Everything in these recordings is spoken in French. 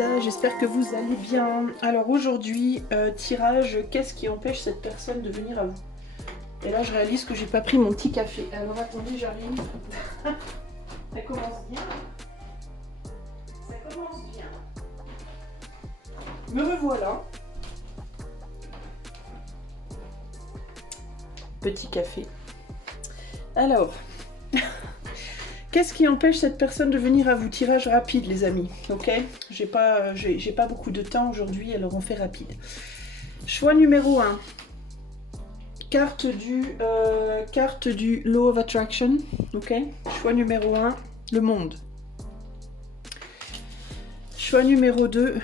Lisa, j'espère que vous allez bien. Alors aujourd'hui, tirage, qu'est-ce qui empêche cette personne de venir à vous? Et là je réalise que j'ai pas pris mon petit café. Alors attendez, j'arrive. Ça commence bien. Ça commence bien. Me revoilà. Petit café. Alors, qu'est-ce qui empêche cette personne de venir à vous? Tirage rapide, les amis, ok? J'ai pas beaucoup de temps aujourd'hui, alors on fait rapide. Choix numéro 1. Carte du Law of Attraction, ok? Choix numéro 1, le monde. Choix numéro 2,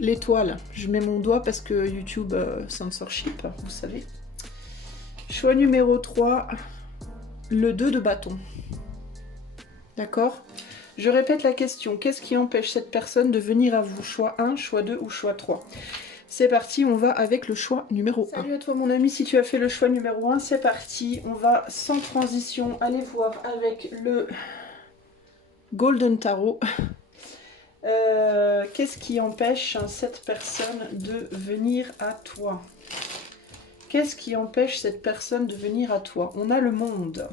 l'étoile. Je mets mon doigt parce que YouTube censorship, vous savez. Choix numéro 3, le 2 de bâton. D'accord? Je répète la question. Qu'est-ce qui empêche cette personne de venir à vous? Choix 1, choix 2 ou choix 3? C'est parti, on va avec le choix numéro 1. Salut à toi mon ami, si tu as fait le choix numéro 1, c'est parti. On va sans transition aller voir avec le Golden Tarot. Qu'est-ce qui empêche cette personne de venir à toi? Qu'est-ce qui empêche cette personne de venir à toi? On a le monde.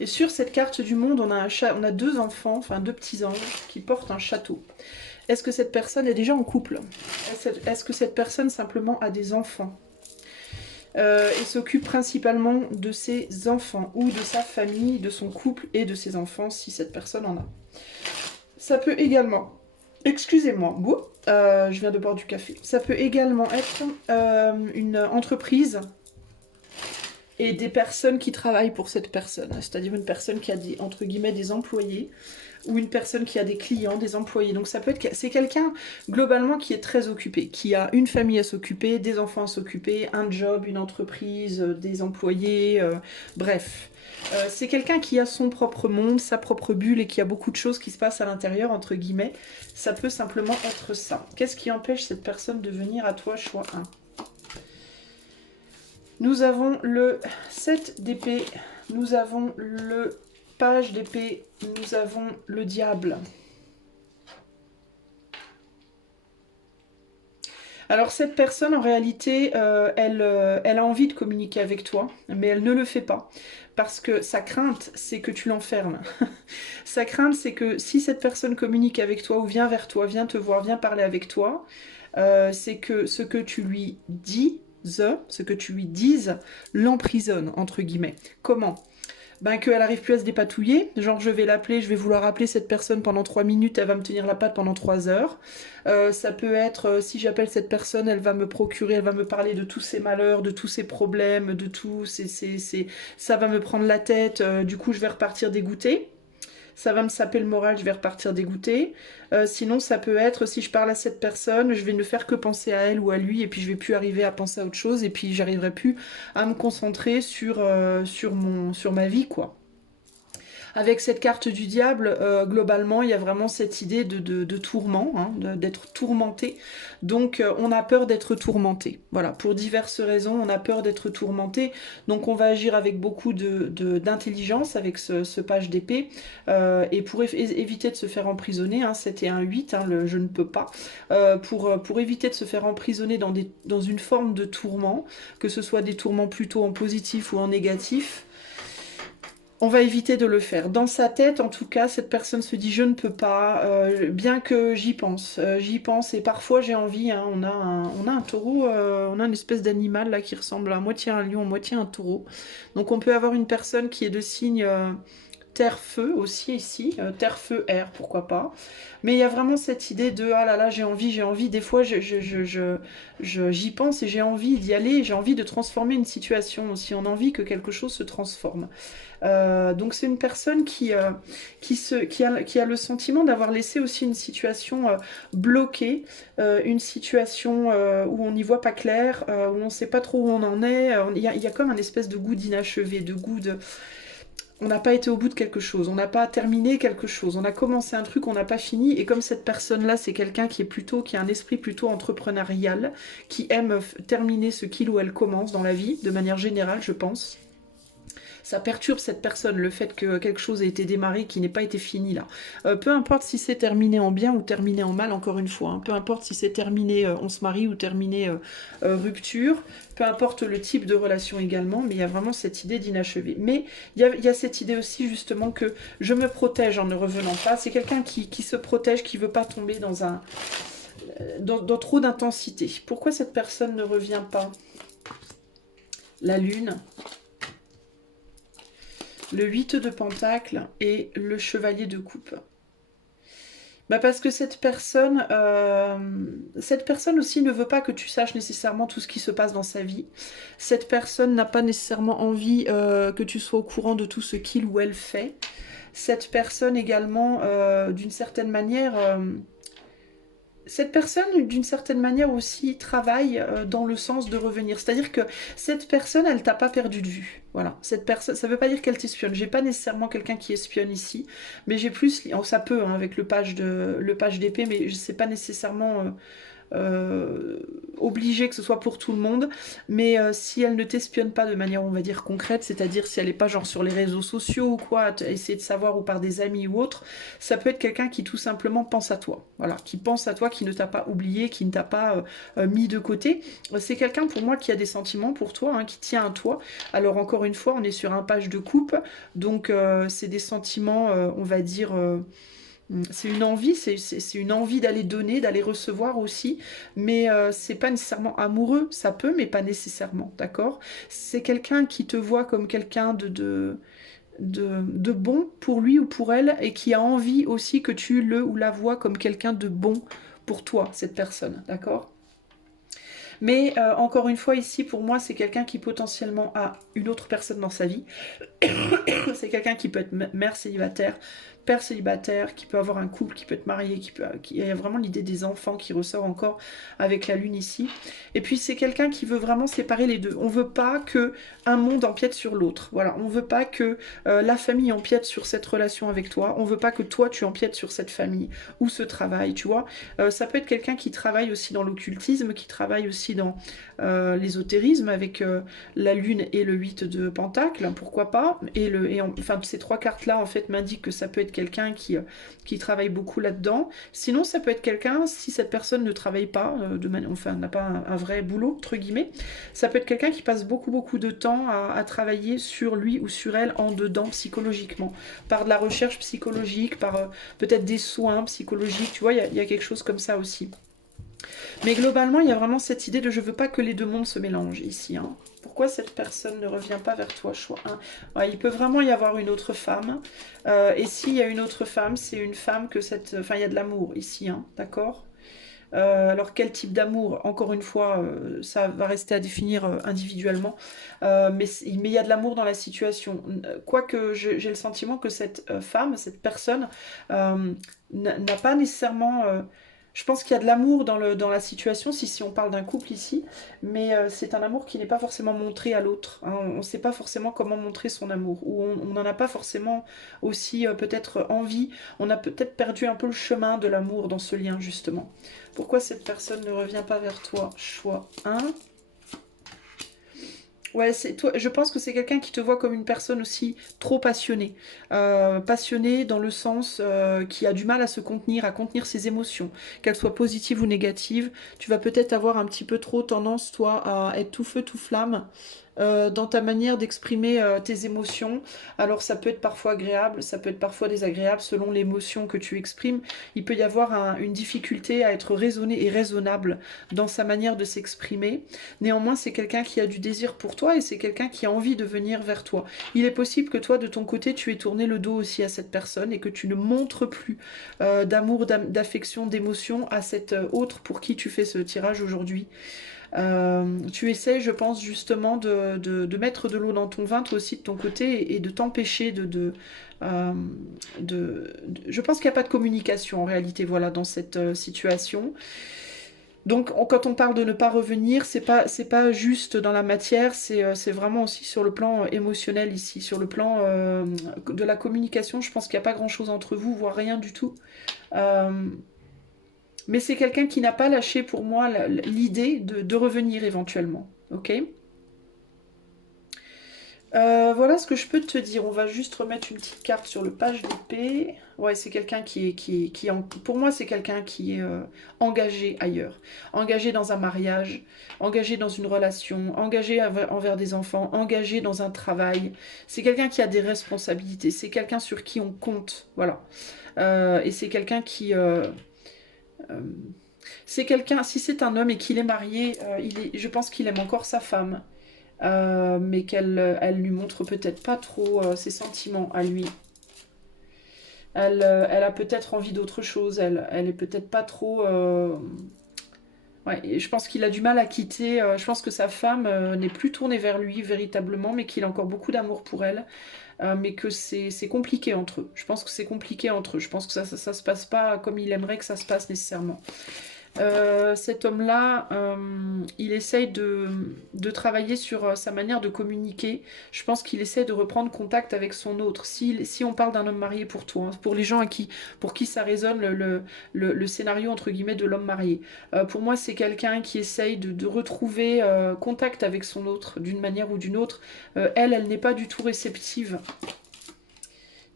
Et sur cette carte du monde, on a deux enfants, enfin deux petits anges qui portent un château. Est-ce que cette personne est déjà en couple? Est-ce que cette personne simplement a des enfants et s'occupe principalement de ses enfants ou de sa famille, de son couple et de ses enfants si cette personne en a? Ça peut également, excusez-moi, je viens de boire du café. Ça peut également être une entreprise et des personnes qui travaillent pour cette personne, c'est-à-dire une personne qui a des, entre guillemets, des employés, ou une personne qui a des clients, des employés. Donc ça peut être, c'est quelqu'un globalement qui est très occupé, qui a une famille à s'occuper, des enfants à s'occuper, un job, une entreprise, des employés, bref. C'est quelqu'un qui a son propre monde, sa propre bulle et qui a beaucoup de choses qui se passent à l'intérieur, entre guillemets. Ça peut simplement être ça. Qu'est-ce qui empêche cette personne de venir à toi? Choix 1. Nous avons le 7 d'épée, nous avons le page d'épée, nous avons le diable. Alors cette personne en réalité, elle a envie de communiquer avec toi, mais elle ne le fait pas. Parce que sa crainte, c'est que tu l'enfermes. Sa crainte, c'est que si cette personne communique avec toi ou vient vers toi, vient te voir, vient parler avec toi, c'est que ce que tu lui dis, ce que tu lui dises, l'emprisonne, entre guillemets. Comment? Ben qu'elle n'arrive plus à se dépatouiller, genre je vais l'appeler, je vais vouloir appeler cette personne pendant 3 minutes, elle va me tenir la patte pendant 3 heures. Ça peut être, si j'appelle cette personne, elle va me procurer, elle va me parler de tous ses malheurs, de tous ses problèmes, de tout, ça va me prendre la tête, du coup je vais repartir dégoûtée. Ça va me saper le moral, je vais repartir dégoûtée. Sinon, ça peut être, si je parle à cette personne, je vais ne faire que penser à elle ou à lui, et puis je vais plus arriver à penser à autre chose, et puis j'arriverai plus à me concentrer sur ma vie, quoi. Avec cette carte du diable, globalement, il y a vraiment cette idée de tourment, hein, d'être tourmenté. Donc, on a peur d'être tourmenté. Voilà, pour diverses raisons, on a peur d'être tourmenté. Donc, on va agir avec beaucoup d'intelligence avec ce page d'épée. Et pour éviter de se faire emprisonner, hein, c'était un 8, hein, je ne peux pas, pour éviter de se faire emprisonner dans une forme de tourment, que ce soit des tourments plutôt en positif ou en négatif, on va éviter de le faire. Dans sa tête, en tout cas, cette personne se dit « je ne peux pas bien que j'y pense. Et parfois j'ai envie, hein, on a un taureau, on a une espèce d'animal là qui ressemble à moitié à un lion, moitié à un taureau. Donc on peut avoir une personne qui est de signe terre-feu aussi ici, terre-feu-air, pourquoi pas. Mais il y a vraiment cette idée de « ah là là, j'ai envie ». Des fois, j'y pense et j'ai envie d'y aller, j'ai envie de transformer une situation aussi. On a envie que quelque chose se transforme. Donc c'est une personne qui a le sentiment d'avoir laissé aussi une situation bloquée, une situation où on n'y voit pas clair, où on ne sait pas trop où on en est. Il y a comme un espèce de goût d'inachevé, de goût de... On n'a pas été au bout de quelque chose, on n'a pas terminé quelque chose, on a commencé un truc, on n'a pas fini, et comme cette personne-là, c'est quelqu'un qui a un esprit plutôt entrepreneurial, qui aime terminer ce qu'il ou elle commence dans la vie, de manière générale, je pense. Ça perturbe cette personne, le fait que quelque chose ait été démarré qui n'ait pas été fini là. Peu importe si c'est terminé en bien ou terminé en mal, encore une fois. Hein. Peu importe si c'est terminé on se marie ou terminé rupture. Peu importe le type de relation également, mais il y a vraiment cette idée d'inachevé. Mais il y a cette idée aussi justement que je me protège en ne revenant pas. C'est quelqu'un qui se protège, qui veut pas tomber dans dans trop d'intensité. Pourquoi cette personne ne revient pas? La lune, le 8 de Pentacle et le chevalier de coupe. Bah parce que cette personne aussi ne veut pas que tu saches nécessairement tout ce qui se passe dans sa vie. Cette personne n'a pas nécessairement envie que tu sois au courant de tout ce qu'il ou elle fait. Cette personne également, d'une certaine manière, cette personne, d'une certaine manière aussi, travaille dans le sens de revenir. C'est-à-dire que cette personne, elle t'a pas perdu de vue. Voilà. Cette personne, ça veut pas dire qu'elle t'espionne. J'ai pas nécessairement quelqu'un qui espionne ici, mais j'ai plus, oh, ça peut hein, avec le page d'épée, mais c'est pas nécessairement euh, obligée que ce soit pour tout le monde, mais si elle ne t'espionne pas de manière, on va dire, concrète, c'est-à-dire si elle n'est pas genre sur les réseaux sociaux ou quoi, à essayer de savoir ou par des amis ou autre, ça peut être quelqu'un qui tout simplement pense à toi, voilà, qui pense à toi, qui ne t'a pas oublié, qui ne t'a pas mis de côté. C'est quelqu'un pour moi qui a des sentiments pour toi, hein, qui tient à toi. Alors encore une fois, on est sur un page de coupe, donc c'est des sentiments, on va dire... c'est une envie, c'est une envie d'aller donner, d'aller recevoir aussi, mais c'est pas nécessairement amoureux, ça peut, mais pas nécessairement, d'accord? C'est quelqu'un qui te voit comme quelqu'un de bon pour lui ou pour elle, et qui a envie aussi que tu le ou la vois comme quelqu'un de bon pour toi, cette personne, d'accord? Mais encore une fois, ici, pour moi, c'est quelqu'un qui potentiellement a une autre personne dans sa vie. C'est quelqu'un qui peut être mère célibataire, père célibataire, qui peut avoir un couple, qui peut être marié, qui il y a vraiment l'idée des enfants qui ressort encore avec la lune ici. Et puis c'est quelqu'un qui veut vraiment séparer les deux. On veut pas que un monde empiète sur l'autre. Voilà, on veut pas que la famille empiète sur cette relation avec toi. On veut pas que toi tu empiètes sur cette famille ou ce travail. Tu vois, ça peut être quelqu'un qui travaille aussi dans l'occultisme, qui travaille aussi dans l'ésotérisme avec la lune et le 8 de Pentacle, pourquoi pas. Enfin, ces trois cartes-là, en fait, m'indiquent que ça peut être quelqu'un qui travaille beaucoup là-dedans. Sinon, ça peut être quelqu'un, si cette personne ne travaille pas, enfin, n'a pas un vrai boulot, entre guillemets, ça peut être quelqu'un qui passe beaucoup, beaucoup de temps à travailler sur lui ou sur elle en dedans, psychologiquement, par de la recherche psychologique, par peut-être des soins psychologiques, tu vois, il y a quelque chose comme ça aussi. Mais globalement, il y a vraiment cette idée de je veux pas que les deux mondes se mélangent ici. Hein. Pourquoi cette personne ne revient pas vers toi, choix 1? Ouais, il peut vraiment y avoir une autre femme. Et s'il y a une autre femme, c'est une femme que cette... Enfin, il y a de l'amour ici, hein, d'accord? Alors quel type d'amour, encore une fois, ça va rester à définir individuellement, mais il y a de l'amour dans la situation. Quoique j'ai le sentiment que cette femme, cette personne, n'a pas nécessairement... je pense qu'il y a de l'amour dans la situation, si on parle d'un couple ici, mais c'est un amour qui n'est pas forcément montré à l'autre. Hein. On ne sait pas forcément comment montrer son amour, ou on n'en a pas forcément aussi peut-être envie. On a peut-être perdu un peu le chemin de l'amour dans ce lien, justement. Pourquoi cette personne ne revient pas vers toi? Choix 1. Ouais, c'est toi. Je pense que c'est quelqu'un qui te voit comme une personne aussi trop passionnée. Passionnée dans le sens qui a du mal à se contenir, à contenir ses émotions, qu'elles soient positives ou négatives. Tu vas peut-être avoir un petit peu trop tendance, toi, à être tout feu, tout flamme. Dans ta manière d'exprimer tes émotions. Alors ça peut être parfois agréable, ça peut être parfois désagréable selon l'émotion que tu exprimes. Il peut y avoir une difficulté à être raisonné et raisonnable dans sa manière de s'exprimer. Néanmoins, c'est quelqu'un qui a du désir pour toi et c'est quelqu'un qui a envie de venir vers toi. Il est possible que toi, de ton côté, tu aies tourné le dos aussi à cette personne et que tu ne montres plus d'amour, d'affection, d'émotion à cette autre pour qui tu fais ce tirage aujourd'hui. Tu essaies, je pense, justement de mettre de l'eau dans ton vin, toi aussi de ton côté, et de t'empêcher euh, je pense qu'il n'y a pas de communication en réalité, voilà, dans cette situation. Donc, quand on parle de ne pas revenir, c'est pas juste dans la matière, c'est vraiment aussi sur le plan émotionnel ici, sur le plan de la communication. Je pense qu'il n'y a pas grand-chose entre vous, voire rien du tout. Euh, mais c'est quelqu'un qui n'a pas lâché pour moi l'idée de revenir éventuellement. Ok? Voilà ce que je peux te dire. On va juste remettre une petite carte sur le page d'épée. Ouais, c'est quelqu'un pour moi, c'est quelqu'un qui est engagé ailleurs. Engagé dans un mariage, engagé dans une relation, engagé envers des enfants, engagé dans un travail. C'est quelqu'un qui a des responsabilités. C'est quelqu'un sur qui on compte. Voilà. Et c'est quelqu'un euh, c'est quelqu'un, si c'est un homme et qu'il est marié, je pense qu'il aime encore sa femme. Mais qu'elle lui montre peut-être pas trop ses sentiments à lui. Elle a peut-être envie d'autre chose, elle est peut-être pas trop... Ouais, et je pense qu'il a du mal à quitter, je pense que sa femme n'est plus tournée vers lui véritablement, mais qu'il a encore beaucoup d'amour pour elle, mais que c'est compliqué entre eux. Je pense que c'est compliqué entre eux, je pense que ça se passe pas comme il aimerait que ça se passe nécessairement. Cet homme-là, il essaye de travailler sur sa manière de communiquer. Je pense qu'il essaie de reprendre contact avec son autre. Si on parle d'un homme marié pour toi, hein, pour les gens pour qui ça résonne le scénario entre guillemets de l'homme marié. Pour moi, c'est quelqu'un qui essaye de retrouver contact avec son autre d'une manière ou d'une autre. Elle n'est pas du tout réceptive.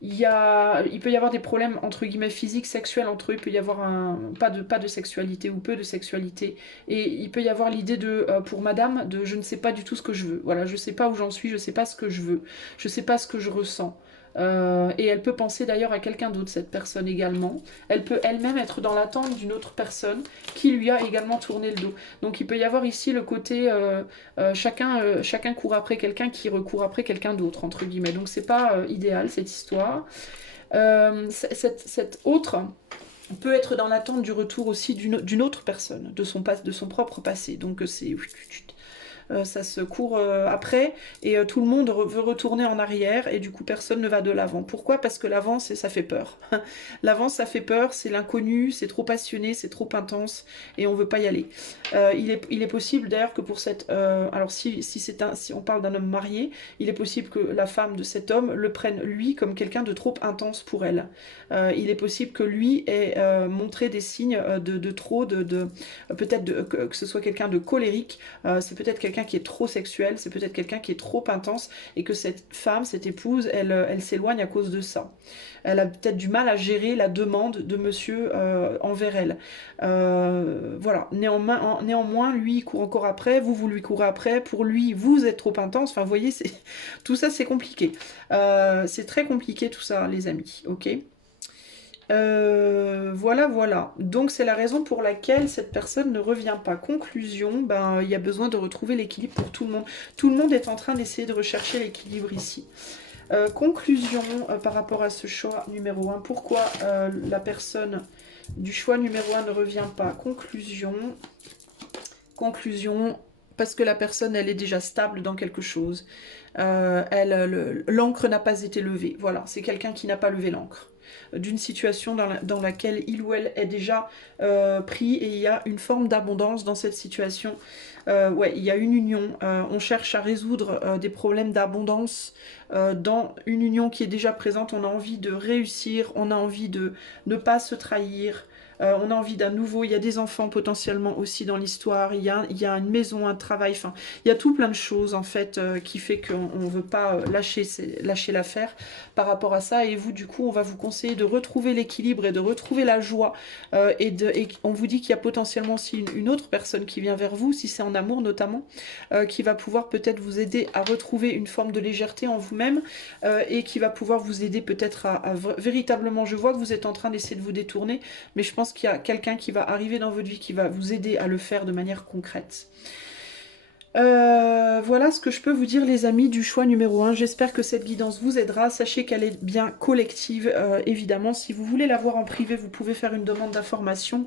Il peut y avoir des problèmes entre guillemets physiques, sexuels entre eux, il peut y avoir pas de sexualité ou peu de sexualité. Et il peut y avoir l'idée pour madame, de je ne sais pas du tout ce que je veux. Voilà, je sais pas où j'en suis, je sais pas ce que je veux, je sais pas ce que je ressens. Et elle peut penser d'ailleurs à quelqu'un d'autre, cette personne également. Elle peut elle-même être dans l'attente d'une autre personne qui lui a également tourné le dos. Donc il peut y avoir ici le côté chacun court après quelqu'un qui recourt après quelqu'un d'autre, entre guillemets. Donc c'est pas idéal cette histoire. Cette autre peut être dans l'attente du retour aussi d'une autre personne, de son propre passé. Donc c'est ça se court après, et tout le monde veut retourner en arrière, et du coup personne ne va de l'avant. Pourquoi? Parce que l'avant, ça fait peur. L'avant, ça fait peur, c'est l'inconnu, c'est trop passionné, c'est trop intense, et on veut pas y aller. Il est possible d'ailleurs que pour cette... alors si on parle d'un homme marié, il est possible que la femme de cet homme le prenne lui comme quelqu'un de trop intense pour elle. Il est possible que lui ait montré des signes de trop, peut-être que ce soit quelqu'un de colérique, c'est peut-être quelqu'un qui est trop sexuel, c'est peut-être quelqu'un qui est trop intense, et que cette femme, cette épouse, elle s'éloigne à cause de ça. Elle a peut-être du mal à gérer la demande de monsieur envers elle. Voilà. Néanmoins, lui, il court encore après, vous lui courez après. Pour lui, vous êtes trop intense. Enfin, vous voyez, tout ça, c'est compliqué. C'est très compliqué tout ça, les amis. Ok. Voilà, voilà. Donc c'est la raison pour laquelle cette personne ne revient pas. Conclusion, ben il y a besoin de retrouver l'équilibre pour tout le monde. Tout le monde est en train d'essayer de rechercher l'équilibre ici. Conclusion par rapport à ce choix numéro 1. Pourquoi la personne du choix numéro 1 ne revient pas? Conclusion, parce que la personne, elle est déjà stable dans quelque chose. L'encre n'a pas été levée. Voilà, c'est quelqu'un qui n'a pas levé l'encre d'une situation dans laquelle il ou elle est déjà pris, et il y a une forme d'abondance dans cette situation. Ouais, il y a une union. On cherche à résoudre des problèmes d'abondance dans une union qui est déjà présente. On a envie de réussir, on a envie de ne pas se trahir. On a envie d'un nouveau, il y a des enfants potentiellement aussi dans l'histoire, il y a une maison, un travail, enfin, il y a tout plein de choses en fait qui fait qu'on ne veut pas lâcher l'affaire par rapport à ça. Et vous, du coup, on va vous conseiller de retrouver l'équilibre et de retrouver la joie, et on vous dit qu'il y a potentiellement aussi une autre personne qui vient vers vous, si c'est en amour notamment, qui va pouvoir peut-être vous aider à retrouver une forme de légèreté en vous-même, et qui va pouvoir vous aider peut-être véritablement, je vois que vous êtes en train d'essayer de vous détourner, mais je pense qu'il y a quelqu'un qui va arriver dans votre vie qui va vous aider à le faire de manière concrète. Voilà ce que je peux vous dire, les amis, du choix numéro 1. J'espère que cette guidance vous aidera. Sachez qu'elle est bien collective, évidemment. Si vous voulez la voir en privé, vous pouvez faire une demande d'information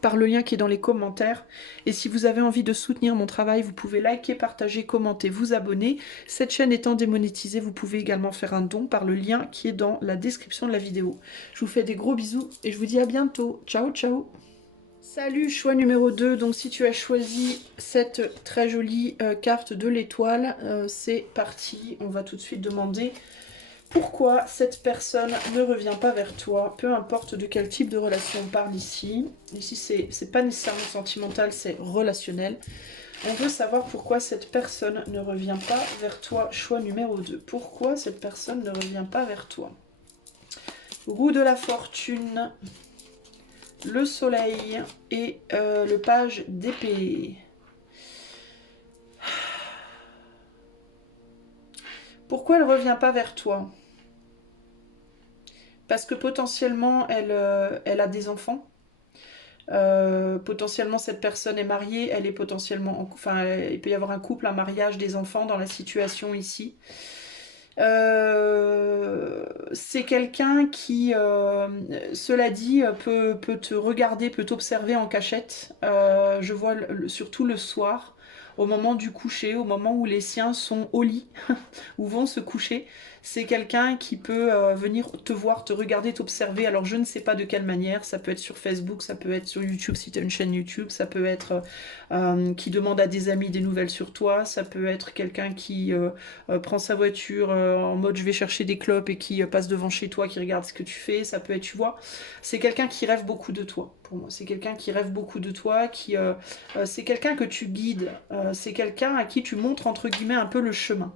par le lien qui est dans les commentaires. Et si vous avez envie de soutenir mon travail, vous pouvez liker, partager, commenter, vous abonner. Cette chaîne étant démonétisée, vous pouvez également faire un don par le lien qui est dans la description de la vidéo. Je vous fais des gros bisous et je vous dis à bientôt. Ciao, ciao! Salut, choix numéro 2. Donc si tu as choisi cette très jolie carte de l'étoile, c'est parti. On va tout de suite demander pourquoi cette personne ne revient pas vers toi, peu importe de quel type de relation on parle ici. Ici, c'est pas nécessairement sentimental, c'est relationnel. On veut savoir pourquoi cette personne ne revient pas vers toi. Choix numéro 2. Pourquoi cette personne ne revient pas vers toi? Roue de la fortune, le soleil et le page d'épée. Pourquoi elle ne revient pas vers toi? Parce que potentiellement, elle a des enfants. Potentiellement, cette personne est mariée. Elle est potentiellement... Enfin, il peut y avoir un couple, un mariage, des enfants dans la situation ici. C'est quelqu'un qui, cela dit, peut te regarder, peut t'observer en cachette. Je vois surtout le soir, au moment du coucher, au moment où les siens sont au lit, ou vont se coucher. C'est quelqu'un qui peut venir te voir, te regarder, t'observer. Alors je ne sais pas de quelle manière, ça peut être sur Facebook, ça peut être sur YouTube si tu as une chaîne YouTube, ça peut être qui demande à des amis des nouvelles sur toi, ça peut être quelqu'un qui prend sa voiture en mode je vais chercher des clopes et qui passe devant chez toi, qui regarde ce que tu fais, ça peut être, tu vois, c'est quelqu'un qui rêve beaucoup de toi. Pour moi, c'est quelqu'un qui rêve beaucoup de toi, c'est quelqu'un que tu guides, c'est quelqu'un à qui tu montres entre guillemets un peu le chemin.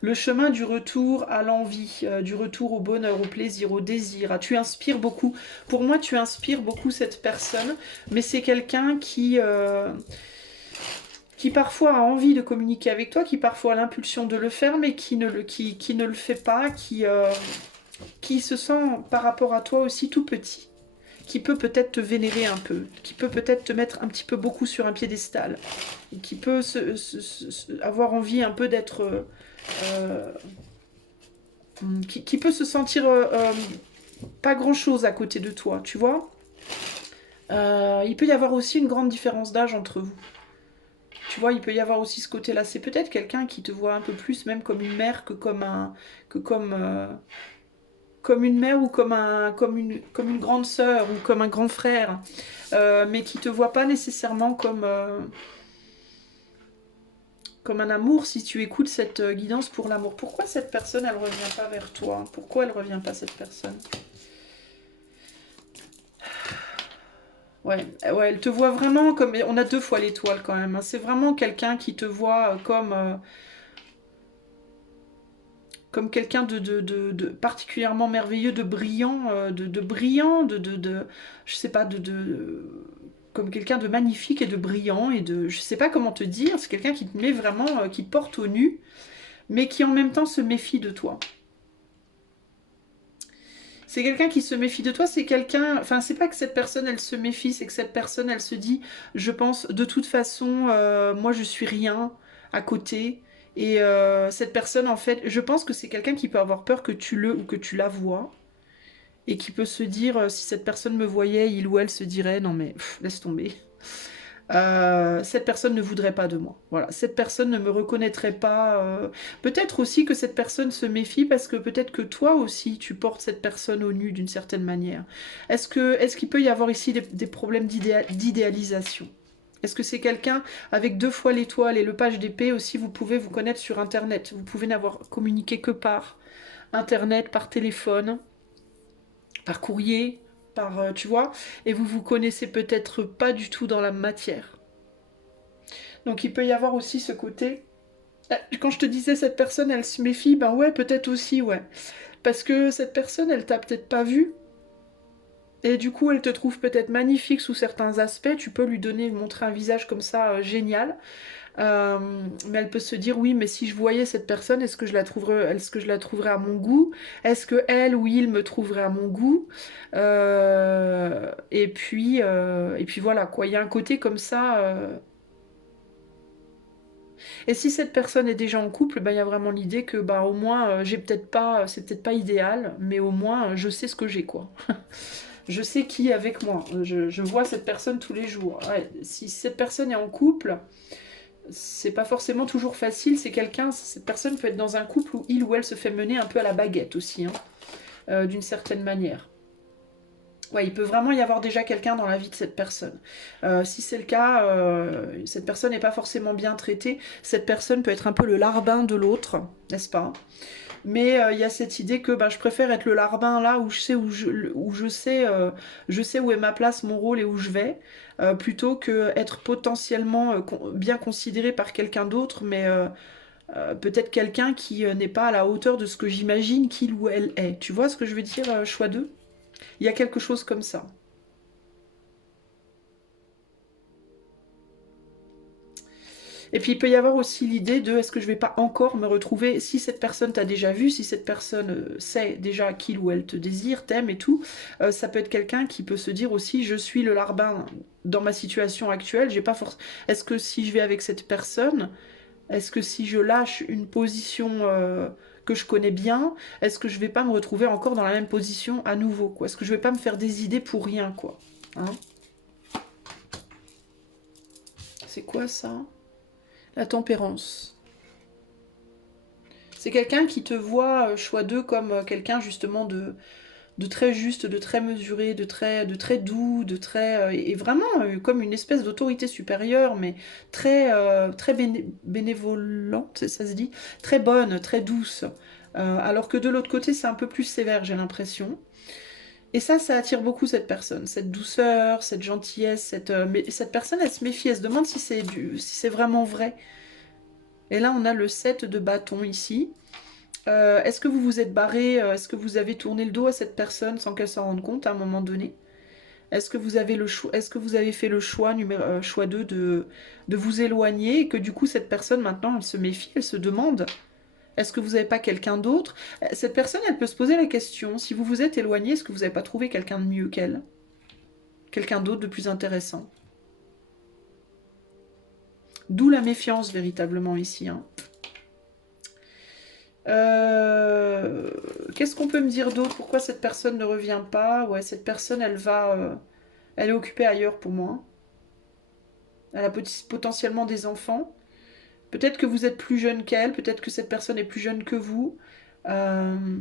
Le chemin du retour à l'envie, du retour au bonheur, au plaisir, au désir. Tu inspires beaucoup. Pour moi, tu inspires beaucoup cette personne, mais c'est quelqu'un qui parfois a envie de communiquer avec toi, qui parfois a l'impulsion de le faire, mais qui ne le fait pas, qui se sent par rapport à toi aussi tout petit, qui peut peut-être te vénérer un peu, qui peut peut-être te mettre un petit peu beaucoup sur un piédestal, qui peut avoir envie un peu d'être... euh, qui peut se sentir pas grand-chose à côté de toi, tu vois. Il peut y avoir aussi une grande différence d'âge entre vous. Tu vois, il peut y avoir aussi ce côté-là. C'est peut-être quelqu'un qui te voit un peu plus même comme une mère que comme un... que comme une mère ou comme une grande sœur ou comme un grand frère. Mais qui te voit pas nécessairement comme un amour si tu écoutes cette guidance pour l'amour. Pourquoi cette personne, elle revient pas vers toi? Pourquoi elle revient pas, cette personne? Ouais, ouais, elle te voit vraiment comme... On a deux fois l'étoile quand même, hein. C'est vraiment quelqu'un qui te voit comme quelqu'un de particulièrement merveilleux, de brillant, de brillant, je sais pas, comme quelqu'un de magnifique et de brillant et de... Je sais pas comment te dire, c'est quelqu'un qui te met vraiment, qui te porte au nu, mais qui en même temps se méfie de toi. C'est quelqu'un qui se méfie de toi, c'est quelqu'un... Enfin, c'est pas que cette personne, elle se méfie, c'est que cette personne, elle se dit, je pense, de toute façon, moi, je suis rien à côté. Et cette personne, en fait, je pense que c'est quelqu'un qui peut avoir peur que tu le ou que tu la vois. Et qui peut se dire, si cette personne me voyait, il ou elle se dirait, non mais, laisse tomber. Cette personne ne voudrait pas de moi. Voilà, cette personne ne me reconnaîtrait pas. Peut-être aussi que cette personne se méfie parce que peut-être que toi aussi tu portes cette personne au nu d'une certaine manière. Est-ce qu'il peut y avoir ici des problèmes d'idéalisation? Est-ce que c'est quelqu'un avec deux fois l'étoile et le page d'épée aussi? Vous pouvez vous connaître sur Internet. Vous pouvez n'avoir communiqué que par Internet, par téléphone, par courrier, par, tu vois, et vous vous connaissez peut-être pas du tout dans la matière. Donc il peut y avoir aussi ce côté. Quand je te disais cette personne, elle se méfie, ben ouais, peut-être aussi, ouais. Parce que cette personne, elle t'a peut-être pas vu, et du coup, elle te trouve peut-être magnifique sous certains aspects. Tu peux lui montrer un visage comme ça, génial. Euh, mais elle peut se dire, oui, mais si je voyais cette personne, est-ce que je la trouverais à mon goût? Est-ce que elle ou il me trouverait à mon goût? Et puis voilà, quoi. Il y a un côté comme ça. Et si cette personne est déjà en couple, ben, il y a vraiment l'idée que bah, au moins, j'ai peut-être pas, c'est peut-être pas idéal, mais au moins, je sais ce que j'ai, quoi. Je sais qui est avec moi. Je vois cette personne tous les jours. Ouais, si cette personne est en couple, c'est pas forcément toujours facile. Cette personne peut être dans un couple où il ou elle se fait mener un peu à la baguette aussi, hein, d'une certaine manière. Ouais, il peut vraiment y avoir déjà quelqu'un dans la vie de cette personne. Si c'est le cas, cette personne n'est pas forcément bien traitée. Cette personne peut être un peu le larbin de l'autre, n'est-ce pas? Mais il y a cette idée que ben, je préfère être le larbin là où je sais je sais où est ma place, mon rôle et où je vais, plutôt que être potentiellement bien considéré par quelqu'un d'autre, mais peut-être quelqu'un qui n'est pas à la hauteur de ce que j'imagine qu'il ou elle est. Tu vois ce que je veux dire, choix 2. Il y a quelque chose comme ça. Et puis il peut y avoir aussi l'idée de est-ce que je vais pas encore me retrouver, si cette personne t'a déjà vu, si cette personne sait déjà qu'il ou elle te désire, t'aime et tout, ça peut être quelqu'un qui peut se dire aussi je suis le larbin dans ma situation actuelle, j'ai pas force. Est-ce que si je vais avec cette personne, est-ce que si je lâche une position que je connais bien, est-ce que je vais pas me retrouver encore dans la même position à nouveau, quoi? Est-ce que je vais pas me faire des idées pour rien, quoi? Hein? C'est quoi ça? La tempérance. C'est quelqu'un qui te voit, choix 2, comme quelqu'un justement de très juste, de très mesuré, de très doux, de très... et vraiment comme une espèce d'autorité supérieure, mais très bénévolente, ça se dit, très bonne, très douce. Alors que de l'autre côté, c'est un peu plus sévère, j'ai l'impression. Et ça attire beaucoup cette personne, cette douceur, cette gentillesse, mais cette personne, elle se méfie, elle se demande si c'est vraiment vrai. Et là, on a le 7 de bâton ici. Est-ce que vous vous êtes barré, est-ce que vous avez tourné le dos à cette personne sans qu'elle s'en rende compte à un moment donné? Est-ce que vous avez le choix, est-ce que vous avez fait le choix, choix 2 de vous éloigner et que du coup cette personne maintenant elle se méfie, elle se demande est-ce que vous n'avez pas quelqu'un d'autre? Cette personne elle peut se poser la question, si vous vous êtes éloigné, est-ce que vous n'avez pas trouvé quelqu'un de mieux qu'elle? Quelqu'un d'autre de plus intéressant? D'où la méfiance véritablement ici, hein. Euh, Qu'est-ce qu'on peut me dire d'autre? Pourquoi cette personne ne revient pas? Ouais, cette personne, elle est occupée ailleurs pour moi. Elle a potentiellement des enfants. Peut-être que vous êtes plus jeune qu'elle, peut-être que cette personne est plus jeune que vous. Euh,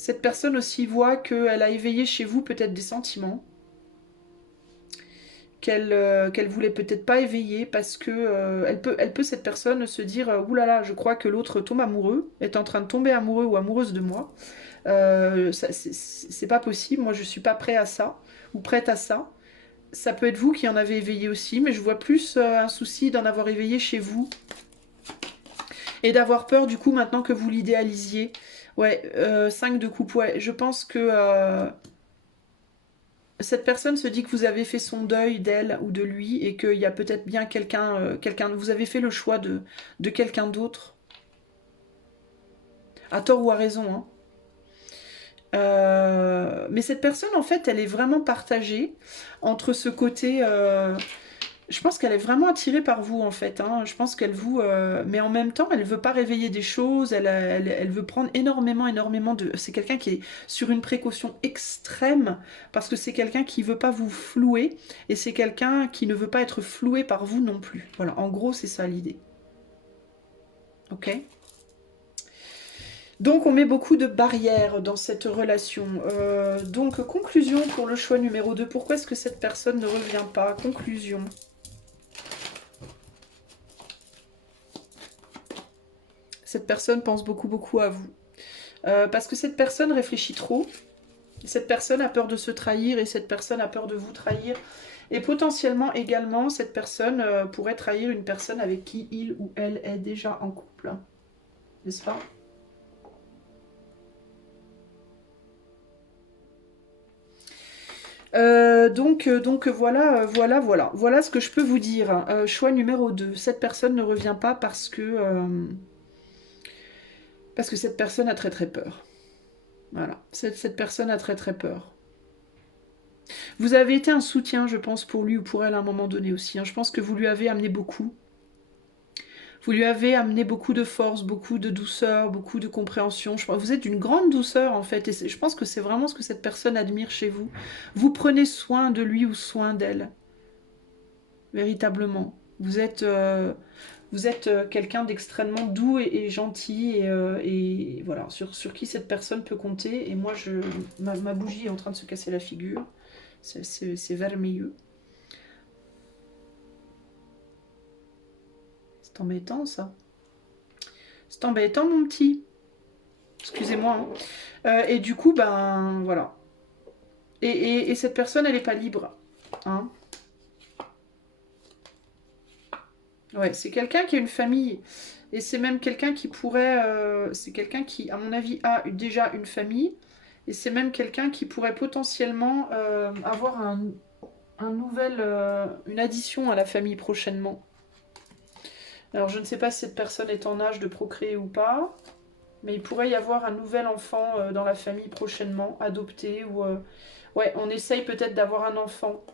Cette personne aussi voit qu'elle a éveillé chez vous peut-être des sentiments qu'elle voulait peut-être pas éveiller parce que elle peut cette personne se dire oulala, je crois que l'autre tombe amoureux, est en train de tomber amoureux ou amoureuse de moi. C'est pas possible, moi je suis pas prêt à ça ou prête à ça. Ça peut être vous qui en avez éveillé aussi, mais je vois plus un souci d'en avoir éveillé chez vous et d'avoir peur du coup maintenant que vous l'idéalisiez. Ouais, 5 de coupe, ouais, je pense que cette personne se dit que vous avez fait son deuil d'elle ou de lui et qu'il y a peut-être bien vous avez fait le choix de quelqu'un d'autre, à tort ou à raison, hein. Mais cette personne, en fait, elle est vraiment partagée entre ce côté. Je pense qu'elle est vraiment attirée par vous, en fait, hein. Je pense qu'elle vous. Mais en même temps, elle veut pas réveiller des choses. Elle veut prendre énormément de. C'est quelqu'un qui est sur une précaution extrême parce que c'est quelqu'un qui veut pas vous flouer et c'est quelqu'un qui ne veut pas être floué par vous non plus. Voilà, en gros, c'est ça l'idée. Ok? Donc on met beaucoup de barrières dans cette relation. Donc conclusion pour le choix numéro 2. Pourquoi est-ce que cette personne ne revient pas? Conclusion. Cette personne pense beaucoup à vous. Parce que cette personne réfléchit trop. Cette personne a peur de se trahir et cette personne a peur de vous trahir. Et potentiellement également, cette personne pourrait trahir une personne avec qui il ou elle est déjà en couple. N'est-ce pas? Donc voilà ce que je peux vous dire. Choix numéro 2. Cette personne ne revient pas parce que cette personne a très peur. Voilà, cette personne a très peur. Vous avez été un soutien, je pense, pour lui ou pour elle à un moment donné aussi, hein. Je pense que vous lui avez amené beaucoup. Vous lui avez amené beaucoup de force, beaucoup de douceur, beaucoup de compréhension. Vous êtes d'une grande douceur en fait, et je pense que c'est vraiment ce que cette personne admire chez vous. Vous prenez soin de lui ou soin d'elle, véritablement. Vous êtes quelqu'un d'extrêmement doux et gentil et voilà, sur qui cette personne peut compter. Et moi, ma bougie est en train de se casser la figure. C'est vermeilleux. C'est embêtant ça. C'est embêtant, mon petit. Excusez-moi. Hein. Et du coup, ben voilà. Et cette personne, elle n'est pas libre. Hein. Ouais, c'est quelqu'un qui a une famille. Et c'est même quelqu'un qui pourrait... c'est quelqu'un qui, à mon avis, a déjà une famille. Et c'est même quelqu'un qui pourrait potentiellement avoir un nouvel, une addition à la famille prochainement. Alors je ne sais pas si cette personne est en âge de procréer ou pas. Mais il pourrait y avoir un nouvel enfant dans la famille prochainement, adopté. Ou, ouais, on essaye peut-être d'avoir un enfant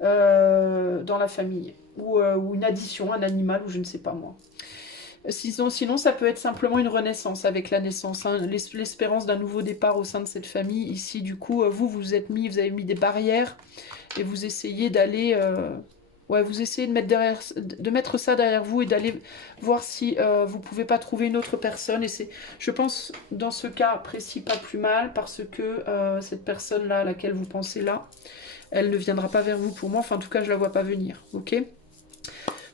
dans la famille. Ou une addition, un animal, ou je ne sais pas moi. Sinon, ça peut être simplement une renaissance avec la naissance, hein, l'espérance d'un nouveau départ au sein de cette famille. Ici, du coup, vous avez mis des barrières et vous essayez d'aller, ouais, vous essayez de mettre ça derrière vous et d'aller voir si vous pouvez pas trouver une autre personne. Et c'est, je pense, dans ce cas précis, pas plus mal parce que cette personne-là, à laquelle vous pensez là, elle ne viendra pas vers vous pour moi. Enfin, en tout cas, je la vois pas venir. Ok ?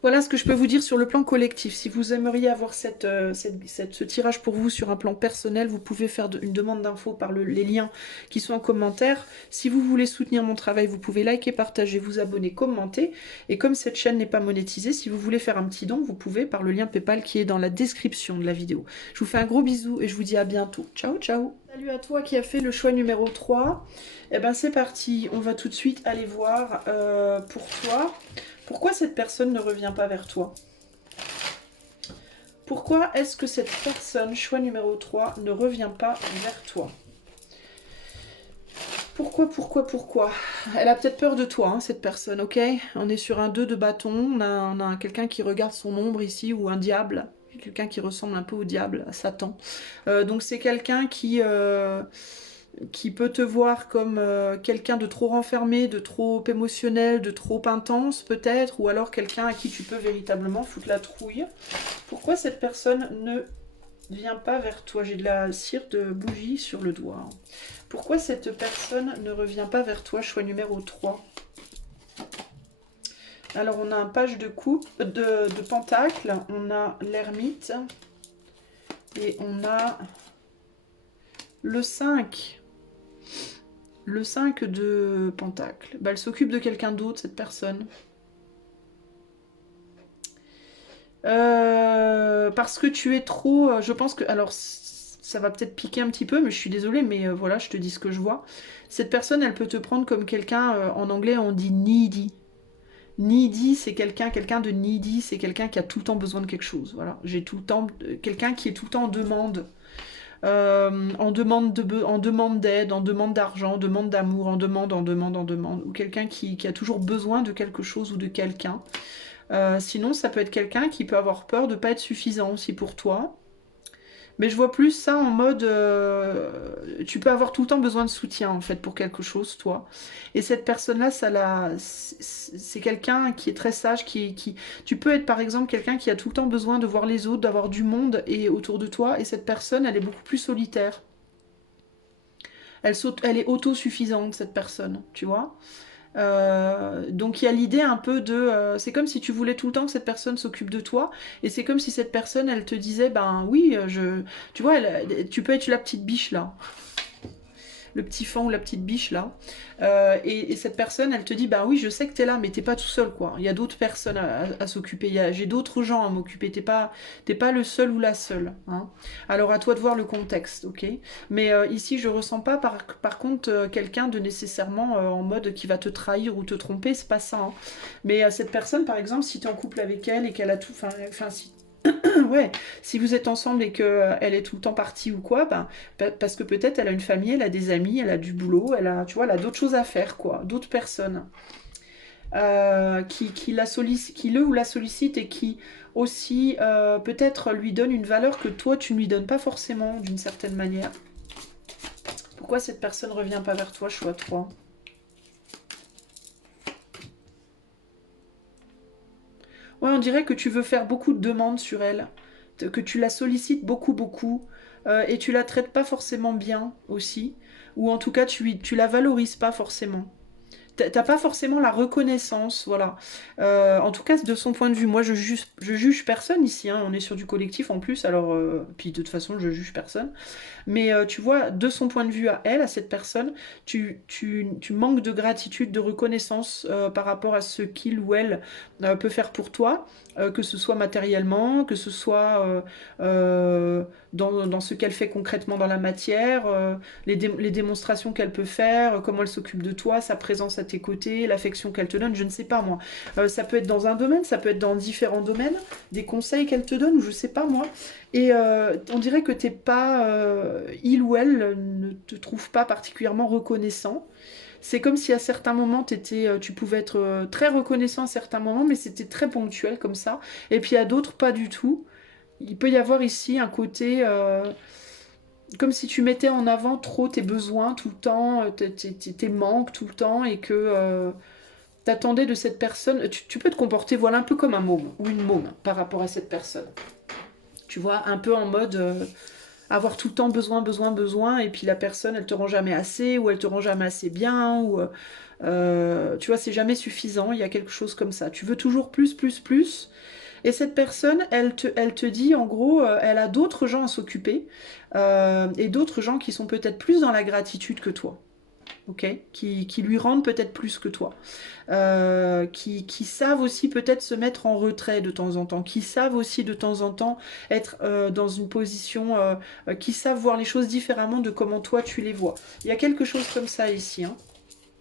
Voilà ce que je peux vous dire sur le plan collectif. Si vous aimeriez avoir ce tirage pour vous sur un plan personnel, vous pouvez faire une demande d'infos par les liens qui sont en commentaire. Si vous voulez soutenir mon travail, vous pouvez liker, partager, vous abonner, commenter. Et comme cette chaîne n'est pas monétisée, si vous voulez faire un petit don, vous pouvez par le lien PayPal qui est dans la description de la vidéo. Je vous fais un gros bisou et je vous dis à bientôt. Ciao, ciao. Salut à toi qui a fait le choix numéro 3. Eh ben c'est parti, on va tout de suite aller voir pour toi. Pourquoi cette personne ne revient pas vers toi? Pourquoi est-ce que cette personne, choix numéro 3, ne revient pas vers toi? Pourquoi? Elle a peut-être peur de toi, hein, cette personne, ok? On est sur un 2 de bâton, on a quelqu'un qui regarde son ombre ici, ou un diable. Quelqu'un qui ressemble un peu au diable, à Satan. Donc c'est quelqu'un qui peut te voir comme quelqu'un de trop renfermé, de trop émotionnel, de trop intense peut-être, ou alors quelqu'un à qui tu peux véritablement foutre la trouille. Pourquoi cette personne ne vient pas vers toi? J'ai de la cire de bougie sur le doigt. Pourquoi cette personne ne revient pas vers toi? Choix numéro 3. Alors on a un page de coupe, de pentacle, on a l'ermite, et on a le 5. Le 5 de pentacle. Bah, elle s'occupe de quelqu'un d'autre, cette personne. Parce que tu es trop... je pense que... Alors, ça va peut-être piquer un petit peu, mais je suis désolée, mais voilà, je te dis ce que je vois. Cette personne, elle peut te prendre comme quelqu'un... en anglais, on dit needy. Needy, c'est quelqu'un de needy, c'est quelqu'un qui a tout le temps besoin de quelque chose. Voilà, j'ai tout le temps... quelqu'un qui est tout le temps en demande. En demande d'aide, en demande d'argent, en demande d'amour, en demande, ou quelqu'un qui a toujours besoin de quelque chose ou de quelqu'un. Sinon, ça peut être quelqu'un qui peut avoir peur de ne pas être suffisant aussi pour toi. Mais je vois plus ça en mode... tu peux avoir tout le temps besoin de soutien, en fait, pour quelque chose, toi. Et cette personne-là, c'est quelqu'un qui est très sage, Tu peux être, par exemple, quelqu'un qui a tout le temps besoin de voir les autres, d'avoir du monde et autour de toi. Et cette personne, elle est beaucoup plus solitaire. Elle est autosuffisante, cette personne, tu vois. Donc il y a l'idée un peu de... c'est comme si tu voulais tout le temps que cette personne s'occupe de toi, et c'est comme si cette personne, elle te disait, ben oui, tu vois, tu peux être la petite biche là, le petit fan ou la petite biche là, et cette personne, elle te dit, bah oui, je sais que t'es là, mais t'es pas tout seul, quoi. Il y a d'autres personnes à s'occuper, j'ai d'autres gens à m'occuper, t'es pas le seul ou la seule. Hein. Alors à toi de voir le contexte, ok. Mais ici, je ressens pas par contre quelqu'un de nécessairement en mode qui va te trahir ou te tromper, c'est pas ça. Hein. Mais cette personne, par exemple, si t'es en couple avec elle et qu'elle a tout, enfin si ouais, si vous êtes ensemble et qu'elle est tout le temps partie ou quoi, ben, parce que peut-être elle a une famille, elle a des amis, elle a du boulot, tu vois, elle a d'autres choses à faire, quoi, d'autres personnes qui le ou la sollicitent et qui aussi peut-être lui donnent une valeur que toi tu ne lui donnes pas forcément d'une certaine manière. Pourquoi cette personne ne revient pas vers toi, choix 3? Ouais, on dirait que tu veux faire beaucoup de demandes sur elle, que tu la sollicites beaucoup, et tu la traites pas forcément bien aussi, ou en tout cas tu la valorises pas forcément. t'as pas forcément la reconnaissance, voilà. En tout cas, de son point de vue, moi je juge personne ici, hein, on est sur du collectif en plus, alors, puis de toute façon je juge personne. Mais tu vois, de son point de vue à elle, à cette personne, tu manques de gratitude, de reconnaissance par rapport à ce qu'il ou elle peut faire pour toi, que ce soit matériellement, que ce soit dans ce qu'elle fait concrètement dans la matière, les démonstrations qu'elle peut faire, comment elle s'occupe de toi, sa présence à tes côtés, l'affection qu'elle te donne, je ne sais pas moi. Ça peut être dans un domaine, ça peut être dans différents domaines, des conseils qu'elle te donne, ou je sais pas moi. Et on dirait que t'es pas, il ou elle ne te trouve pas particulièrement reconnaissant. C'est comme si à certains moments tu pouvais être très reconnaissant à certains moments, mais c'était très ponctuel comme ça. Et puis à d'autres, pas du tout. Il peut y avoir ici un côté comme si tu mettais en avant trop tes besoins tout le temps, tes manques tout le temps, et que t'attendais de cette personne. Tu peux te comporter voilà un peu comme un môme ou une môme par rapport à cette personne. Tu vois, un peu en mode avoir tout le temps besoin, besoin, besoin, et puis la personne, elle te rend jamais assez, ou elle te rend jamais assez bien, ou tu vois, c'est jamais suffisant, il y a quelque chose comme ça. Tu veux toujours plus, plus, plus, et cette personne, elle te dit, en gros, elle a d'autres gens à s'occuper, et d'autres gens qui sont peut-être plus dans la gratitude que toi. Ok, qui lui rendent peut-être plus que toi, qui savent aussi peut-être se mettre en retrait de temps en temps, qui savent aussi de temps en temps être dans une position, qui savent voir les choses différemment de comment toi tu les vois. Il y a quelque chose comme ça ici. Hein.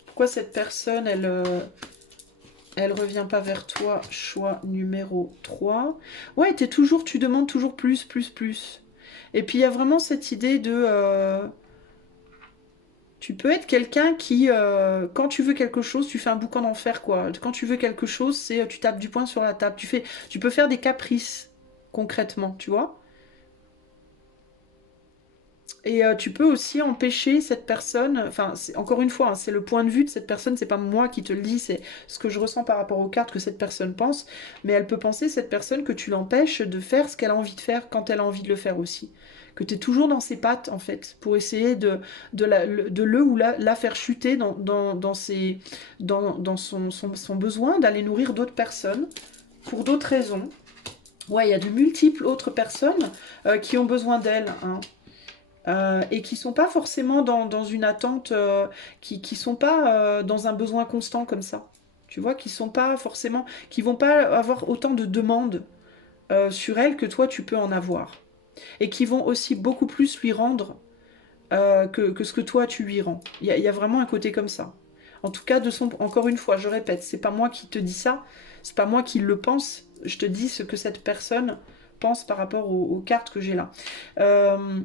Pourquoi cette personne, elle revient pas vers toi? Choix numéro 3. Ouais, tu demandes toujours plus, plus, plus. Et puis il y a vraiment cette idée de... tu peux être quelqu'un qui, quand tu veux quelque chose, tu fais un boucan d'enfer, quoi. Quand tu veux quelque chose, c'est tu tapes du poing sur la table. Tu peux faire des caprices, concrètement, tu vois. Et tu peux aussi empêcher cette personne, enfin, encore une fois, hein, c'est le point de vue de cette personne, c'est pas moi qui te le dis, c'est ce que je ressens par rapport aux cartes que cette personne pense, mais elle peut penser, cette personne, que tu l'empêches de faire ce qu'elle a envie de faire quand elle a envie de le faire aussi. Que tu es toujours dans ses pattes, en fait, pour essayer de le ou la faire chuter dans son besoin d'aller nourrir d'autres personnes, pour d'autres raisons. Ouais, il y a de multiples autres personnes qui ont besoin d'elle, hein. Et qui sont pas forcément dans une attente, qui sont pas dans un besoin constant comme ça. Tu vois, qui sont pas forcément, qui vont pas avoir autant de demandes sur elle que toi tu peux en avoir. Et qui vont aussi beaucoup plus lui rendre que ce que toi tu lui rends. Il y a vraiment un côté comme ça. En tout cas, encore une fois, je répète, c'est pas moi qui te dis ça, c'est pas moi qui le pense, je te dis ce que cette personne pense par rapport aux cartes que j'ai là. Euh,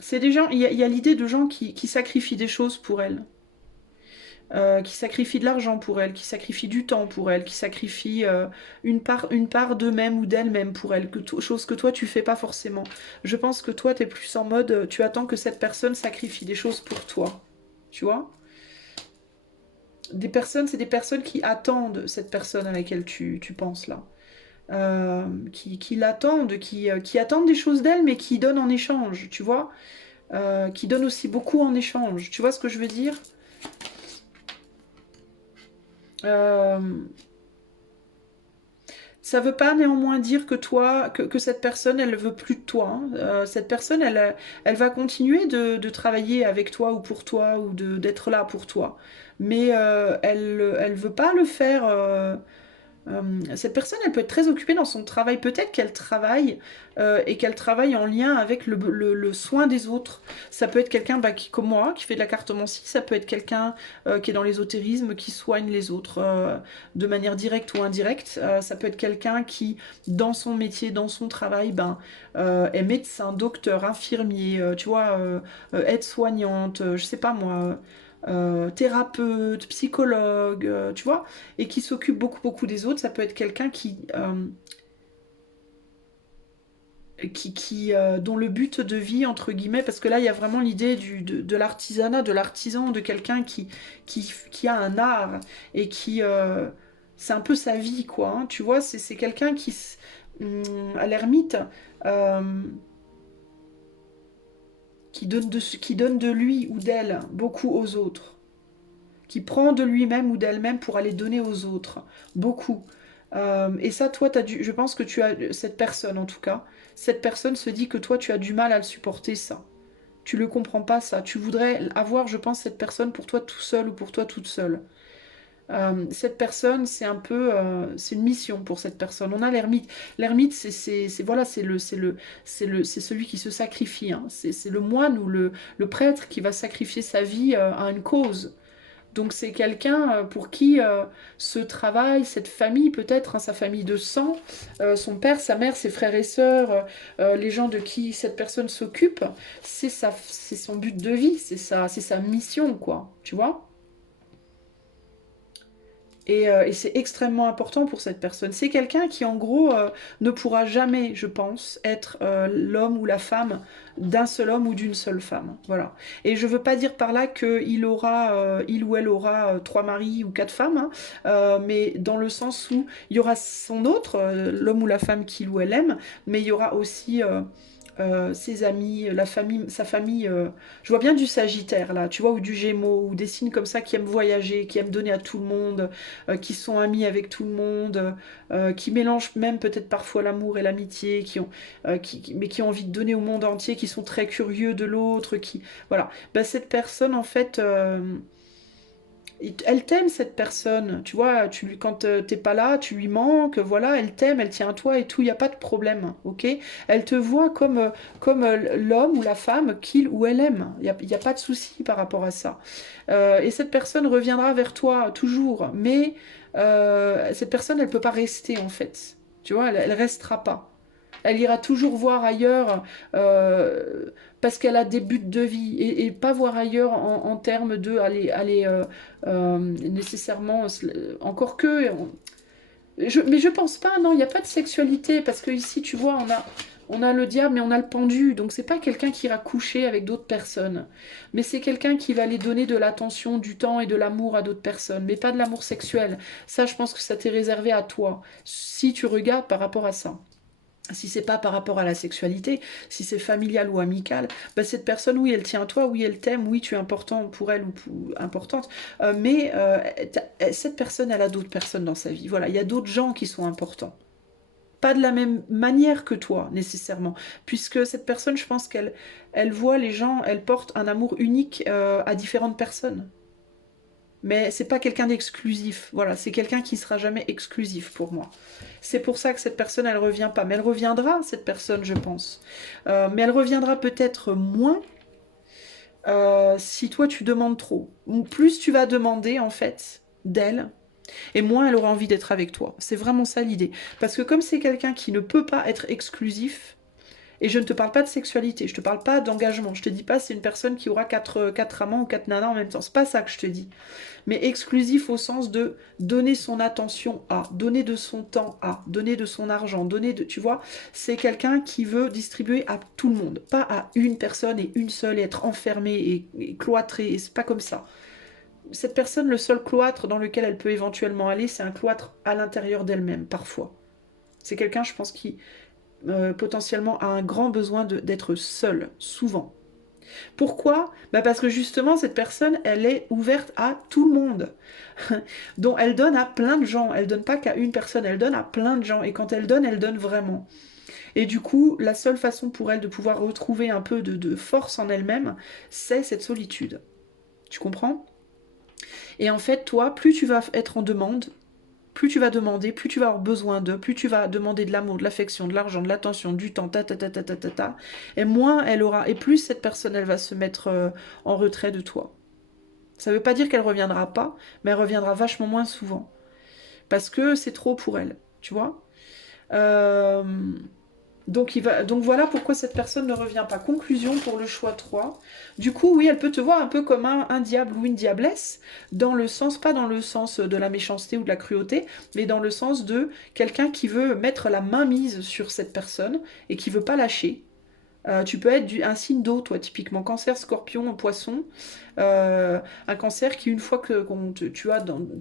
c'est des gens, il y a l'idée de gens qui sacrifient des choses pour elle, qui sacrifient de l'argent pour elle, qui sacrifient du temps pour elle, qui sacrifient une part d'eux-mêmes ou d'elles-mêmes pour elle, chose que toi tu fais pas forcément. Je pense que toi tu es plus en mode, tu attends que cette personne sacrifie des choses pour toi, tu vois. Des personnes, c'est des personnes qui attendent cette personne à laquelle tu penses là. Qui l'attendent, qui attendent des choses d'elle, mais qui donnent en échange, tu vois. Qui donnent aussi beaucoup en échange. Tu vois ce que je veux dire? euh, Ça veut pas néanmoins dire que toi, que cette personne, elle ne veut plus de toi. Hein. Cette personne, elle va continuer de travailler avec toi ou pour toi ou d'être là pour toi. Mais elle veut pas le faire. Cette personne, elle peut être très occupée dans son travail. Peut-être qu'elle travaille et qu'elle travaille en lien avec le soin des autres. Ça peut être quelqu'un comme moi, qui fait de la cartomancie. Ça peut être quelqu'un qui est dans l'ésotérisme, qui soigne les autres de manière directe ou indirecte. Ça peut être quelqu'un qui, dans son métier, dans son travail, est médecin, docteur, infirmier, tu vois, aide-soignante, je sais pas moi. Thérapeute, psychologue, tu vois, et qui s'occupe beaucoup, beaucoup des autres. Ça peut être quelqu'un dont le but de vie, entre guillemets, parce que là, il y a vraiment l'idée de l'artisanat, de l'artisan, de quelqu'un qui a un art et c'est un peu sa vie, quoi. Hein, tu vois, c'est quelqu'un à l'ermite, euh, qui donne de lui ou d'elle beaucoup aux autres, qui prend de lui-même ou d'elle-même pour aller donner aux autres. Beaucoup. Et ça, toi, je pense que tu as, cette personne en tout cas, cette personne se dit que toi, tu as du mal à le supporter, ça. Tu le comprends pas, ça. Tu voudrais avoir, je pense, cette personne pour toi tout seul ou pour toi toute seule. Cette personne, c'est un peu, c'est une mission pour cette personne. On a l'ermite. L'ermite, voilà, c'est celui qui se sacrifie, hein. C'est le moine ou le prêtre qui va sacrifier sa vie à une cause. Donc c'est quelqu'un pour qui ce travail, cette famille peut-être, hein, sa famille de sang, son père, sa mère, ses frères et sœurs, les gens de qui cette personne s'occupe, c'est son but de vie, c'est sa mission, quoi. Tu vois? Et c'est extrêmement important pour cette personne. C'est quelqu'un qui, en gros, ne pourra jamais, je pense, être l'homme ou la femme d'un seul homme ou d'une seule femme. Voilà. Et je veux pas dire par là qu'il aura, il ou elle aura trois maris ou quatre femmes, hein, mais dans le sens où il y aura son autre, l'homme ou la femme qu'il ou elle aime, mais il y aura aussi ses amis, la famille, sa famille. Je vois bien du Sagittaire là, tu vois, ou du Gémeaux, ou des signes comme ça qui aiment voyager, qui aiment donner à tout le monde, qui sont amis avec tout le monde, qui mélangent même peut-être parfois l'amour et l'amitié, mais qui ont envie de donner au monde entier, qui sont très curieux de l'autre, qui, voilà. Ben, cette personne en fait. Elle t'aime cette personne, tu vois, quand t'es pas là, tu lui manques, voilà, elle t'aime, elle tient à toi et tout, il n'y a pas de problème, ok? Elle te voit comme l'homme ou la femme qu'il ou elle aime, il y a pas de souci par rapport à ça. Et cette personne reviendra vers toi toujours, mais cette personne, elle peut pas rester en fait, tu vois, elle restera pas. Elle ira toujours voir ailleurs parce qu'elle a des buts de vie et pas voir ailleurs en termes de aller nécessairement encore que mais je pense pas, non, il n'y a pas de sexualité parce que ici tu vois on a le diable mais on a le pendu, donc c'est pas quelqu'un qui ira coucher avec d'autres personnes, mais c'est quelqu'un qui va aller donner de l'attention, du temps et de l'amour à d'autres personnes, mais pas de l'amour sexuel. Ça, je pense que ça t'est réservé à toi si tu regardes par rapport à ça. Si c'est pas par rapport à la sexualité, si c'est familial ou amical, bah cette personne, oui, elle tient à toi, oui, elle t'aime, oui, tu es important pour elle ou importante, mais cette personne, elle a d'autres personnes dans sa vie. Voilà, il y a d'autres gens qui sont importants. Pas de la même manière que toi, nécessairement, puisque cette personne, je pense qu'elle voit les gens, elle porte un amour unique à différentes personnes. Mais c'est pas quelqu'un d'exclusif. Voilà, c'est quelqu'un qui sera jamais exclusif pour moi. C'est pour ça que cette personne, elle revient pas. Mais elle reviendra, cette personne, je pense. Mais elle reviendra peut-être moins si toi tu demandes trop. Ou plus tu vas demander en fait d'elle, et moins elle aura envie d'être avec toi. C'est vraiment ça l'idée. Parce que comme c'est quelqu'un qui ne peut pas être exclusif, et je ne te parle pas de sexualité, je te parle pas d'engagement, je te dis pas c'est une personne qui aura quatre amants ou quatre nanas en même temps, c'est pas ça que je te dis. Mais exclusif au sens de donner son attention à, donner de son temps à, donner de son argent, donner de, tu vois, c'est quelqu'un qui veut distribuer à tout le monde, pas à une personne et une seule et être enfermée et cloîtrée, et c'est pas comme ça. Cette personne, le seul cloître dans lequel elle peut éventuellement aller, c'est un cloître à l'intérieur d'elle-même, parfois. C'est quelqu'un, je pense, qui potentiellement a un grand besoin d'être seule, souvent. Pourquoi? Bah parce que justement, cette personne, elle est ouverte à tout le monde. Donc, elle donne à plein de gens. Elle donne pas qu'à une personne, elle donne à plein de gens. Et quand elle donne vraiment. Et du coup, la seule façon pour elle de pouvoir retrouver un peu de force en elle-même, c'est cette solitude. Tu comprends? Et en fait, toi, plus tu vas être en demande, plus tu vas demander, plus tu vas avoir besoin d'eux, plus tu vas demander de l'amour, de l'affection, de l'argent, de l'attention, du temps, et moins elle aura, et plus cette personne, elle va se mettre en retrait de toi. Ça ne veut pas dire qu'elle reviendra pas, mais elle reviendra vachement moins souvent. Parce que c'est trop pour elle, tu vois. Euh, donc voilà pourquoi cette personne ne revient pas. Conclusion pour le choix 3. Du coup, oui, elle peut te voir un peu comme un diable ou une diablesse, dans le sens, pas dans le sens de la méchanceté ou de la cruauté, mais dans le sens de quelqu'un qui veut mettre la main mise sur cette personne et qui veut pas lâcher. Tu peux être un signe d'eau, toi, typiquement. Cancer, scorpion, poisson. Un cancer qui, une fois que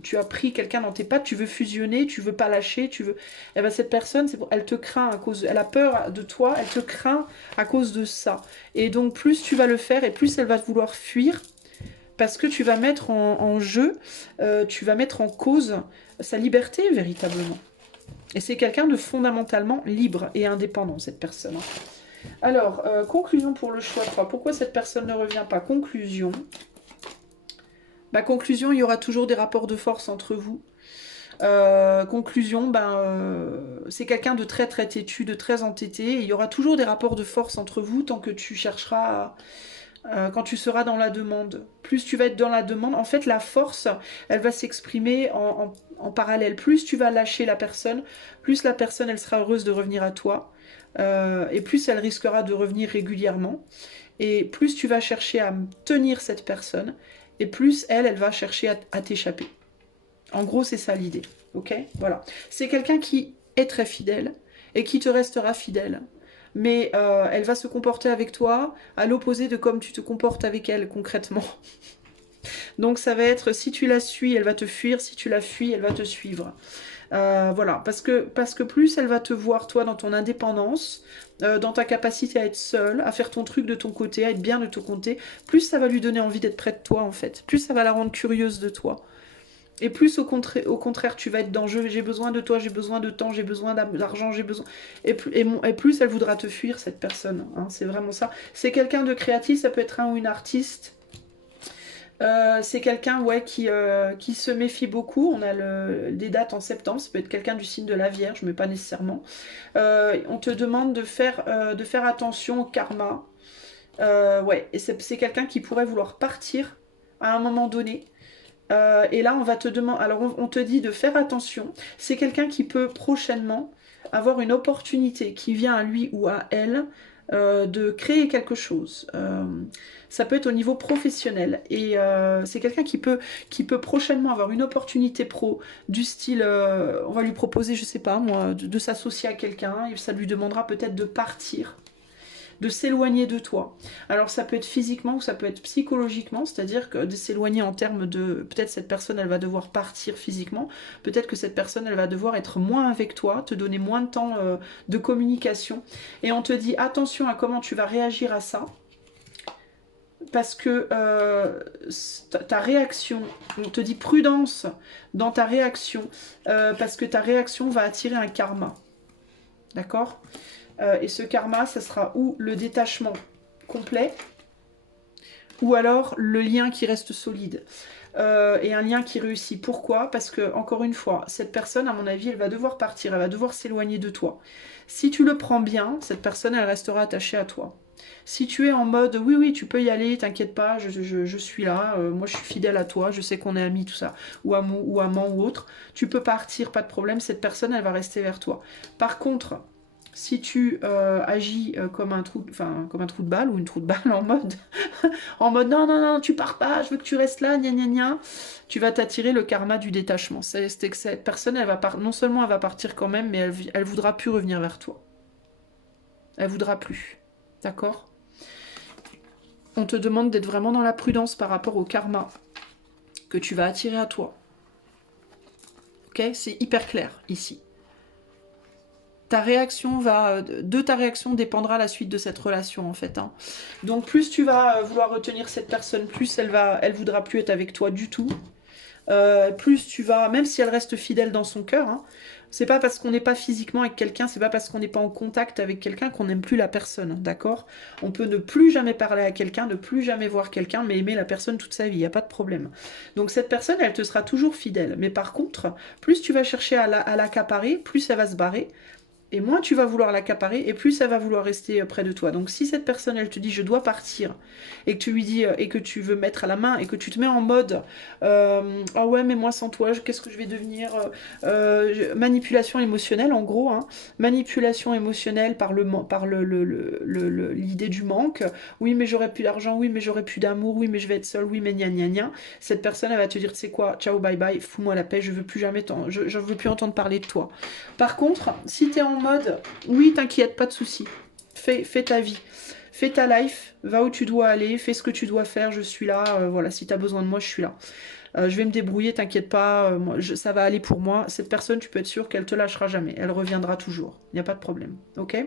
tu as pris quelqu'un dans tes pattes, tu veux fusionner, tu veux pas lâcher, tu veux. Eh ben, cette personne, elle te craint à cause. Elle a peur de toi, elle te craint à cause de ça. Et donc, plus tu vas le faire et plus elle va vouloir fuir. parce que tu vas mettre en jeu, tu vas mettre en cause sa liberté véritablement. Et c'est quelqu'un de fondamentalement libre et indépendant, cette personne. Alors, conclusion pour le choix 3. Pourquoi cette personne ne revient pas? Conclusion. Bah, conclusion, il y aura toujours des rapports de force entre vous. Conclusion, c'est quelqu'un de très très têtu, de très entêté. Et il y aura toujours des rapports de force entre vous tant que tu chercheras quand tu seras dans la demande. Plus tu vas être dans la demande, en fait la force, elle va s'exprimer en parallèle. Plus tu vas lâcher la personne, plus la personne elle sera heureuse de revenir à toi. Et plus elle risquera de revenir régulièrement. Et plus tu vas chercher à tenir cette personne, et plus elle va chercher à t'échapper. En gros, c'est ça l'idée. Ok? Voilà. C'est quelqu'un qui est très fidèle et qui te restera fidèle. Mais elle va se comporter avec toi à l'opposé de comme tu te comportes avec elle concrètement. Donc ça va être, si tu la suis, elle va te fuir. Si tu la fuis, elle va te suivre. Voilà, parce que plus elle va te voir, toi, dans ton indépendance, dans ta capacité à être seule, à faire ton truc de ton côté, à être bien de ton côté, plus ça va lui donner envie d'être près de toi, en fait. Plus ça va la rendre curieuse de toi. Et plus au contraire, tu vas être dans jeu, j'ai besoin de toi, j'ai besoin de temps, j'ai besoin d'argent, j'ai besoin... Et plus elle voudra te fuir, cette personne. Hein, c'est vraiment ça. C'est quelqu'un de créatif, ça peut être un ou une artiste. C'est quelqu'un ouais, qui se méfie beaucoup. On a des dates en septembre, ça peut être quelqu'un du signe de la Vierge, mais pas nécessairement. On te demande de faire attention au karma. Ouais, et c'est quelqu'un qui pourrait vouloir partir à un moment donné. Et là, on va te demander. Alors, on te dit de faire attention. C'est quelqu'un qui peut prochainement avoir une opportunité qui vient à lui ou à elle de créer quelque chose. Ça peut être au niveau professionnel. Et c'est quelqu'un qui peut prochainement avoir une opportunité pro du style, on va lui proposer, je sais pas moi, de s'associer à quelqu'un et ça lui demandera peut-être de partir, de s'éloigner de toi. Alors ça peut être physiquement ou ça peut être psychologiquement, c'est-à-dire que de s'éloigner en termes de... Peut-être cette personne, elle va devoir partir physiquement, peut-être que cette personne, elle va devoir être moins avec toi, te donner moins de temps de communication. Et on te dit attention à comment tu vas réagir à ça, parce que ta réaction, on te dit prudence dans ta réaction, parce que ta réaction va attirer un karma. D'accord ? Et ce karma, ça sera ou le détachement complet, ou alors le lien qui reste solide. Et un lien qui réussit. Pourquoi? Parce que, encore une fois, cette personne, à mon avis, elle va devoir partir, elle va devoir s'éloigner de toi. Si tu le prends bien, cette personne, elle restera attachée à toi. Si tu es en mode, oui, oui, tu peux y aller, t'inquiète pas, je suis là, moi je suis fidèle à toi, je sais qu'on est amis, tout ça, ou amant ou autre, tu peux partir, pas de problème, cette personne, elle va rester vers toi. Par contre, si tu agis comme un trou de balle ou une trou de balle en mode non, non, non, tu pars pas, je veux que tu restes là, gna gna gna, tu vas t'attirer le karma du détachement. C'est que cette personne, non seulement elle va partir quand même, mais elle voudra plus revenir vers toi. Elle voudra plus. D'accord? On te demande d'être vraiment dans la prudence par rapport au karma que tu vas attirer à toi. Ok? C'est hyper clair ici. De ta réaction dépendra la suite de cette relation en fait. Hein. Donc plus tu vas vouloir retenir cette personne, plus elle voudra plus être avec toi du tout. Plus tu vas, même si elle reste fidèle dans son cœur, hein, c'est pas parce qu'on n'est pas physiquement avec quelqu'un, c'est pas parce qu'on n'est pas en contact avec quelqu'un qu'on n'aime plus la personne, d'accord? On peut ne plus jamais parler à quelqu'un, ne plus jamais voir quelqu'un, mais aimer la personne toute sa vie, il n'y a pas de problème. Donc cette personne, elle te sera toujours fidèle. Mais par contre, plus tu vas chercher à l'accaparer, plus elle va se barrer. Et moins tu vas vouloir l'accaparer, et plus elle va vouloir rester près de toi. Donc si cette personne, elle te dit je dois partir, et que tu lui dis, et que tu veux mettre à la main, et que tu te mets en mode ah ouais mais moi sans toi, qu'est-ce que je vais devenir manipulation émotionnelle en gros, hein. Manipulation émotionnelle par l'idée du manque. Oui mais j'aurais plus d'argent, oui mais j'aurais plus d'amour, oui mais je vais être seule, oui mais gna gna gna. Cette personne elle va te dire tu sais quoi, ciao bye bye, fous-moi la paix, je veux plus jamais je veux plus entendre parler de toi. Par contre, si tu es en mode, oui, t'inquiète, pas de souci, fais ta vie, fais ta life, va où tu dois aller, fais ce que tu dois faire, je suis là, voilà, si tu as besoin de moi, je suis là. Je vais me débrouiller, t'inquiète pas, ça va aller pour moi. Cette personne, tu peux être sûr qu'elle te lâchera jamais, elle reviendra toujours, il n'y a pas de problème, ok?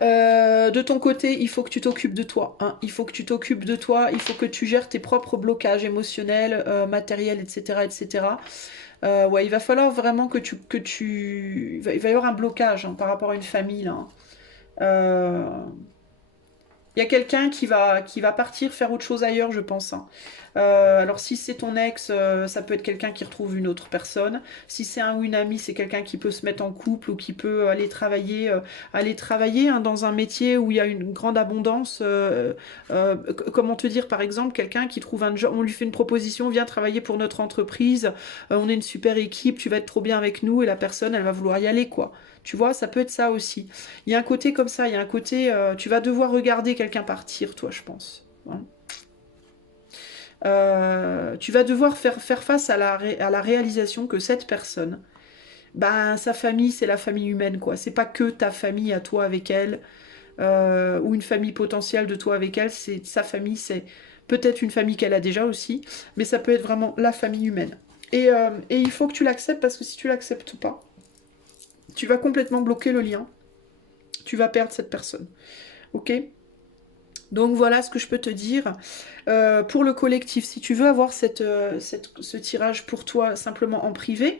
De ton côté, il faut que tu t'occupes de toi, hein. Il faut que tu t'occupes de toi, il faut que tu gères tes propres blocages émotionnels, matériels, etc., etc. Ouais, il va falloir vraiment il va y avoir un blocage, hein, par rapport à une famille, là, hein. Euh, Il y a quelqu'un qui va partir faire autre chose ailleurs, je pense, hein. Alors si c'est ton ex, ça peut être quelqu'un qui retrouve une autre personne. Si c'est un ou une amie, c'est quelqu'un qui peut se mettre en couple ou qui peut aller travailler, hein, dans un métier où il y a une grande abondance. Comment te dire, par exemple, quelqu'un qui trouve un job, on lui fait une proposition, viens travailler pour notre entreprise, on est une super équipe, tu vas être trop bien avec nous, et la personne, elle va vouloir y aller, quoi. Tu vois, ça peut être ça aussi. Il y a un côté comme ça, il y a un côté, tu vas devoir regarder quelqu'un partir, toi, je pense. Voilà. Tu vas devoir faire face à à la réalisation que cette personne, ben, sa famille, c'est la famille humaine, quoi. C'est pas que ta famille à toi avec elle, ou une famille potentielle de toi avec elle, c'est sa famille, c'est peut-être une famille qu'elle a déjà aussi, mais ça peut être vraiment la famille humaine. Et il faut que tu l'acceptes, parce que si tu l'acceptes pas, tu vas complètement bloquer le lien, tu vas perdre cette personne. Ok? Donc voilà ce que je peux te dire. Pour le collectif, si tu veux avoir ce tirage pour toi simplement en privé,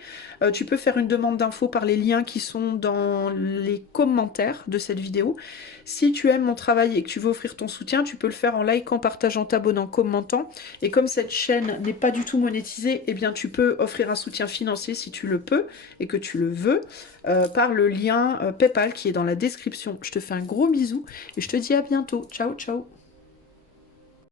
tu peux faire une demande d'info par les liens qui sont dans les commentaires de cette vidéo. Si tu aimes mon travail et que tu veux offrir ton soutien, tu peux le faire en likant, partageant, t'abonnant, commentant. Et comme cette chaîne n'est pas du tout monétisée, eh bien tu peux offrir un soutien financier si tu le peux et que tu le veux, par le lien PayPal qui est dans la description. Je te fais un gros bisou et je te dis à bientôt. Ciao, ciao.